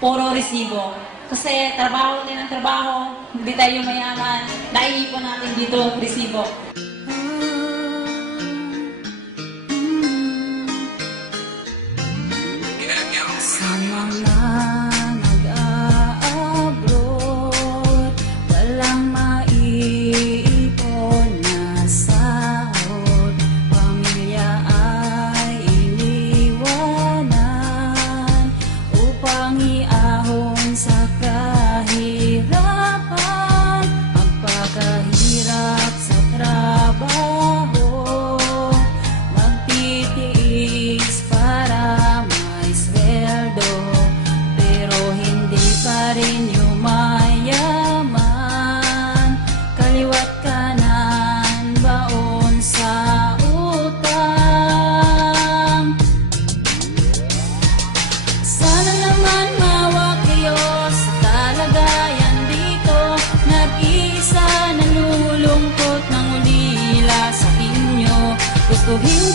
puro resibo. Kasi trabaho din ang trabaho, hindi tayo mayaman, naiipon natin dito resibo. Sa mga nag-a-abroad, walang maiipon na sahod, pamilya ay iniwanan upang iahon sa kahirapan, magpakahirap sa trabaho, magtitiis para may sweldo, pero hindi pa rin yumayaman, kaliwat kanan baon sa utang. Sana naman mawa kayo sa kalagayan dito, nag-iisa nalulungkot ng ulila sa inyo, gustuhin